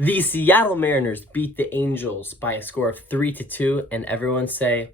The Seattle Mariners beat the Angels by a score of 3-2, and everyone say,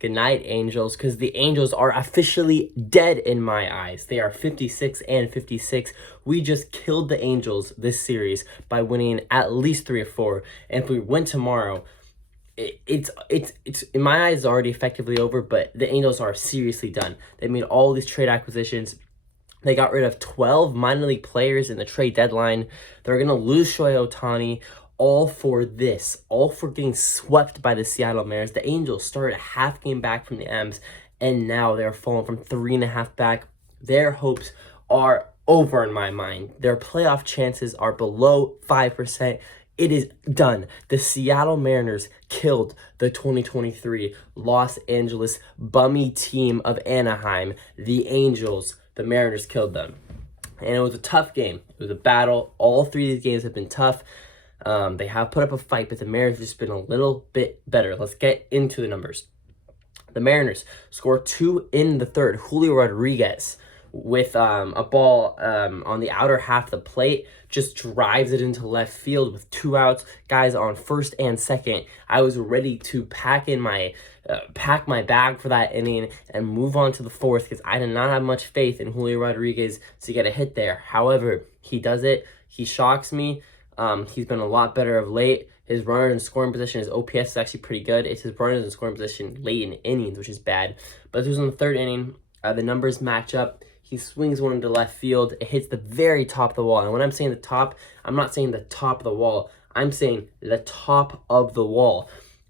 good night, Angels, because the Angels are officially dead in my eyes. They are 56-56. We just killed the Angels this series by winning at least 3 or 4. And if we win tomorrow, it's in my eyes already effectively over, but the Angels are seriously done. They made all these trade acquisitions. They got rid of 12 minor league players in the trade deadline. They're going to lose Shohei Ohtani. All for this. All for getting swept by the Seattle Mariners. The Angels started a half game back from the M's, and now they're falling from 3.5 back. Their hopes are over in my mind. Their playoff chances are below 5%. It is done. The Seattle Mariners killed the 2023 Los Angeles bummy team of Anaheim. The Angels, the Mariners killed them. And it was a tough game. It was a battle. All 3 of these games have been tough. They have put up a fight, but the Mariners have just been a little bit better. Let's get into the numbers. The Mariners scored 2 in the third. Julio Rodriguez with a ball on the outer half of the plate, just drives it into left field with 2 outs, guys on first and second. I was ready to pack my bag for that inning and move on to the fourth because I did not have much faith in Julio Rodriguez to get a hit there. However, he does it. He shocks me. He's been a lot better of late. His runners in scoring position, his OPS is actually pretty good. It's his runners in scoring position late in innings, which is bad. But this was in the third inning. The numbers match up. He swings one into left field. It hits the very top of the wall. And when I'm saying the top, I'm not saying the top of the wall. I'm saying the top of the wall.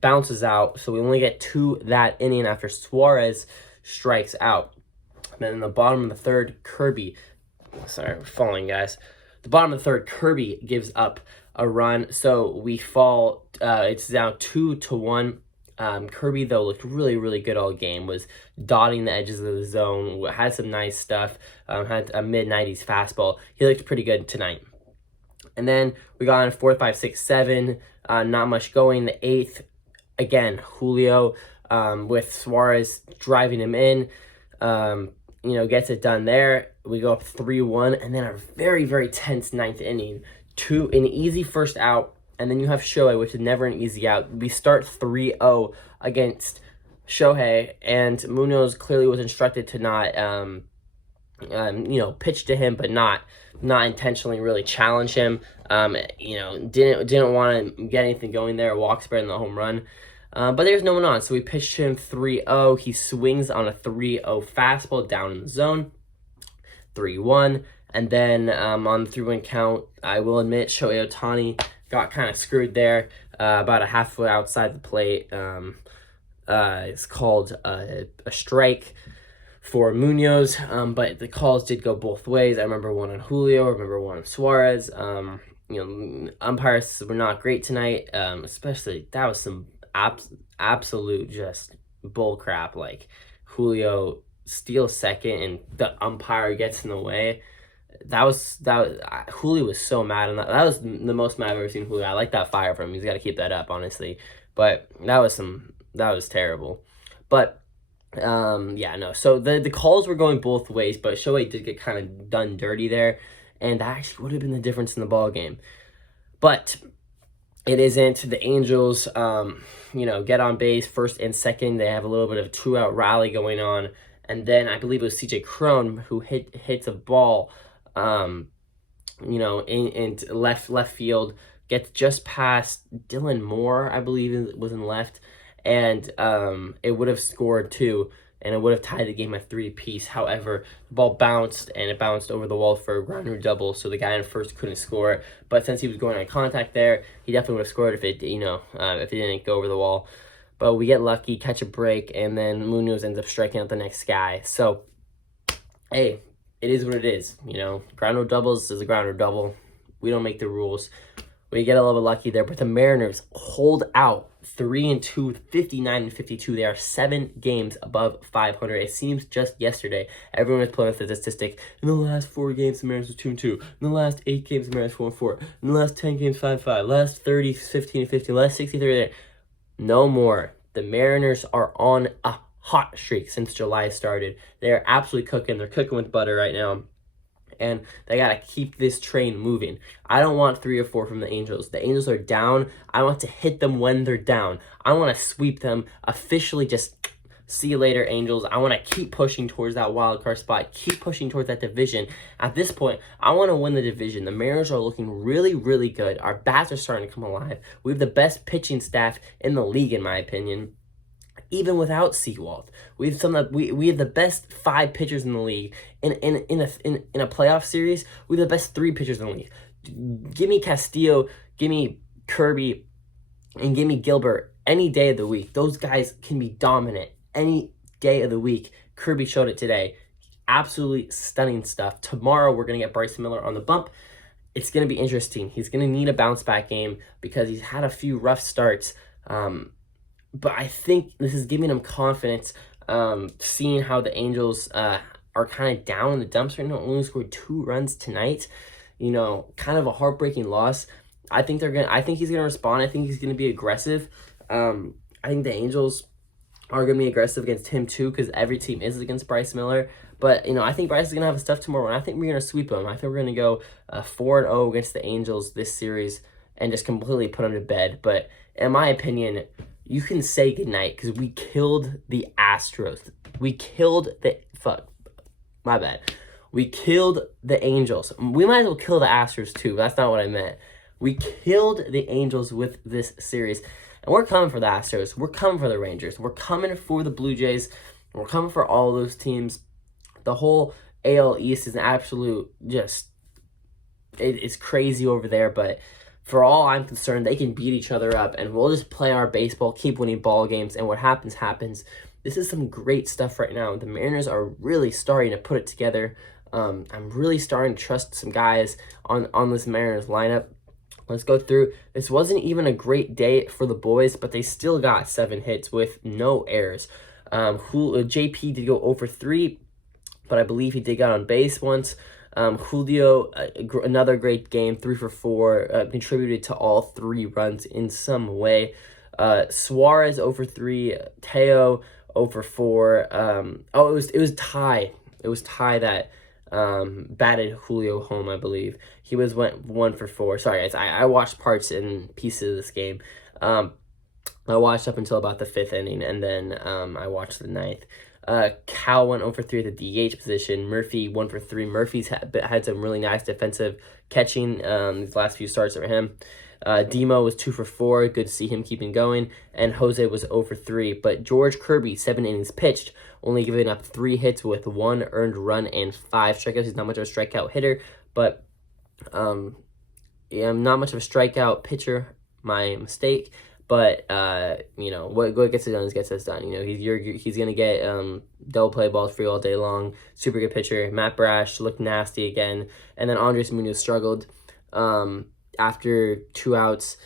Bounces out. So we only get 2 that inning after Suarez strikes out. And then in the bottom of the third, Kirby. Sorry, we're falling, guys. The bottom of the third, Kirby gives up a run. So we fall. It's now 2-1. Kirby, though, looked really, really good all game, was dotting the edges of the zone, had some nice stuff, had a mid-90s fastball. He looked pretty good tonight. And then we got on 4, 5, 6, 7, not much going. The 8th, again, Julio with Suarez driving him in, gets it done there. We go up 3-1, and then a very, very tense 9th inning. An easy first out. And then you have Shohei, which is never an easy out. We start 3-0 against Shohei, and Munoz clearly was instructed to not, pitch to him, but not intentionally really challenge him. Didn't want to get anything going there. Walks better than the home run. But there's no one on, so we pitched him 3-0. He swings on a 3-0 fastball down in the zone, 3-1. And then on the 3-1 count, I will admit Shohei Ohtani got kind of screwed there, about a half foot outside the plate. It's called a strike for Munoz, but the calls did go both ways. I remember one on Julio, I remember one on Suarez. Umpires were not great tonight, especially that was some absolute just bull crap. Like Julio steals second and the umpire gets in the way. Julio was so mad, and that was the most mad I've ever seen Julio. I like that fire from him. He's got to keep that up, honestly. But that was terrible. But So the calls were going both ways, but Shohei did get kind of done dirty there, and that actually would have been the difference in the ball game. But it isn't. The Angels, get on base first and second. They have a little bit of a 2-out rally going on, and then I believe it was C.J. Cron who hits a ball. In left field, gets just past Dylan Moore, I believe was in left, and it would have scored 2, and it would have tied the game at 3-piece. However, the ball bounced, and it bounced over the wall for a ground double, so the guy in first couldn't score. But since he was going on contact there, he definitely would have scored if it didn't go over the wall. But we get lucky, catch a break, and then Munoz ends up striking out the next guy. So, hey, it is what it is, Grounder doubles is a grounder double. We don't make the rules. We get a little bit lucky there, but the Mariners hold out 3-2, 59-52. They are 7 games above 500. It seems just yesterday everyone was pulling up the statistic. In the last 4 games, the Mariners were 2-2. In the last 8 games, the Mariners 4-4. In the last 10 games, 5-5. Last 30, 15-50. Last 63. No more. The Mariners are on a hot streak since July started. They are absolutely cooking. They're cooking with butter right now. and they got to keep this train moving. I don't want 3 or 4 from the Angels. The Angels are down. I want to hit them when they're down. I want to sweep them, officially just see you later, Angels. I want to keep pushing towards that wild card spot, keep pushing towards that division. At this point, I want to win the division. The Mariners are looking really, really good. Our bats are starting to come alive. We have the best pitching staff in the league, in my opinion. Even without Seawald, we have the best 5 pitchers in the league. In a playoff series, we have the best 3 pitchers in the league. Give me Castillo, give me Kirby, and give me Gilbert any day of the week. Those guys can be dominant any day of the week. Kirby showed it today. Absolutely stunning stuff. Tomorrow we're gonna get Bryce Miller on the bump. It's gonna be interesting. He's gonna need a bounce back game because he's had a few rough starts. But I think this is giving him confidence, seeing how the Angels are kind of down in the dumps right now, only scored 2 runs tonight. Kind of a heartbreaking loss. I think he's gonna respond. I think he's gonna be aggressive. I think the Angels are gonna be aggressive against him too, because every team is against Bryce Miller. But I think Bryce is gonna have his stuff tomorrow, and I think we're gonna sweep him. I think we're gonna go 4-0 against the Angels this series and just completely put him to bed. But in my opinion, you can say goodnight because we killed the Astros. We killed We killed the Angels. We might as well kill the Astros too. That's not what I meant. We killed the Angels with this series. And we're coming for the Astros. We're coming for the Rangers. We're coming for the Blue Jays. We're coming for all those teams. The whole AL East is an absolute it's crazy over there, but for all I'm concerned, they can beat each other up, and we'll just play our baseball, keep winning ball games, and what happens, happens. This is some great stuff right now. The Mariners are really starting to put it together. I'm really starting to trust some guys on this Mariners lineup. Let's go through. This wasn't even a great day for the boys, but they still got 7 hits with no errors. JP did go 0 for 3, but I believe he did get on base once. Julio, another great game, 3 for 4, contributed to all 3 runs in some way. Suarez 0 for 3, Teo 0 for 4. It was Ty. It was Ty that batted Julio home, I believe. He went 1 for 4. Sorry, guys, I watched parts and pieces of this game. I watched up until about the 5th inning, and then I watched the 9th. Cal went 0 for 3 at the DH position. Murphy 1 for 3. Murphy's had some really nice defensive catching these last few starts for him. Demo was 2 for 4. Good to see him keeping going. And Jose was 0 for 3. But George Kirby, 7 innings pitched, only giving up 3 hits with 1 earned run and 5 strikeouts. He's not much of a strikeout hitter, but I'm not much of a strikeout pitcher. My mistake. But what gets it done gets us done. He's gonna get double play balls free all day long. Super good pitcher. Matt Brash looked nasty again, and then Andres Munoz struggled after 2 outs.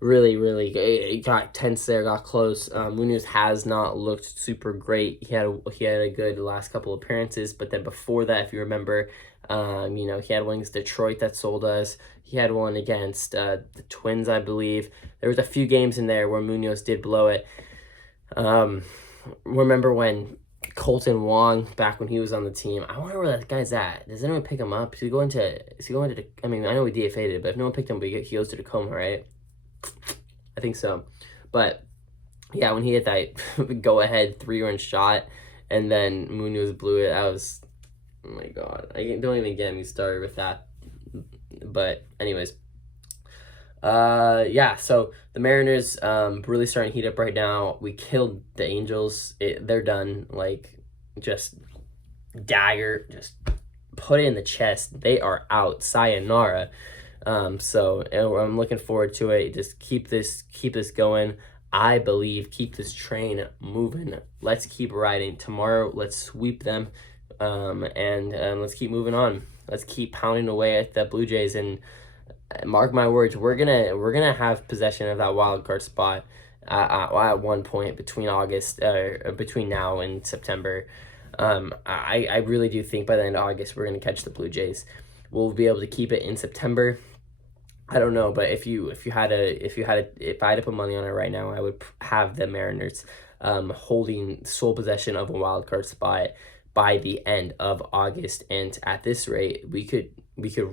Really, it got tense there, got close. Munoz has not looked super great. He had a good last couple appearances, but then before that, if you remember, he had one against Detroit that sold us. He had one against the Twins, I believe. There was a few games in there where Munoz did blow it. Remember when Colton Wong, back when he was on the team, I wonder where that guy's at. Does anyone pick him up? Is he going to? I know we DFA'd it, but if no one picked him, he goes to Tacoma, right? I think so. But yeah, when he hit that go-ahead 3-run shot, and then Munoz blew it, oh my God. Don't even get me started with that. But anyways, so the Mariners really starting to heat up right now. We killed the Angels. They're done. Just dagger, just put it in the chest. They are out. Sayonara. So I'm looking forward to it. Just keep this going. I believe, keep this train moving. Let's keep riding. Tomorrow, let's sweep them, and let's keep moving on. Let's keep pounding away at the Blue Jays, and mark my words, we're gonna have possession of that wild card spot at one point between now and September. I really do think by the end of August we're gonna catch the Blue Jays. We'll be able to keep it in September. I don't know, but if I had to put money on it right now, I would have the Mariners holding sole possession of a wild card spot by the end of August. And at this rate, we could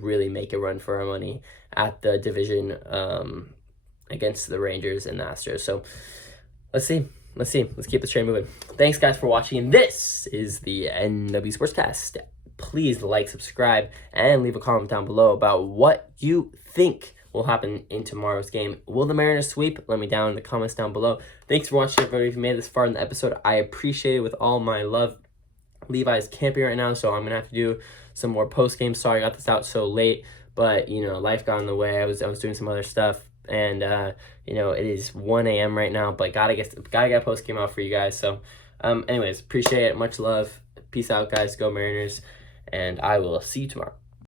really make a run for our money at the division against the Rangers and the Astros. So let's see. Let's keep this train moving. Thanks, guys, for watching. And this is the NW Sportscast. Please like, subscribe, and leave a comment down below about what you think will happen in tomorrow's game. Will the Mariners sweep? Let me down in the comments down below. Thanks for watching, everybody. If you made it this far in the episode, I appreciate it with all my love. Levi's camping right now, so I'm gonna have to do some more post game. Sorry I got this out so late, but you know, life got in the way. I was doing some other stuff, and you know, it is 1 a.m. right now, but gotta get a post game out for you guys. So anyways, appreciate it. Much love. Peace out, guys. Go Mariners, and I will see you tomorrow.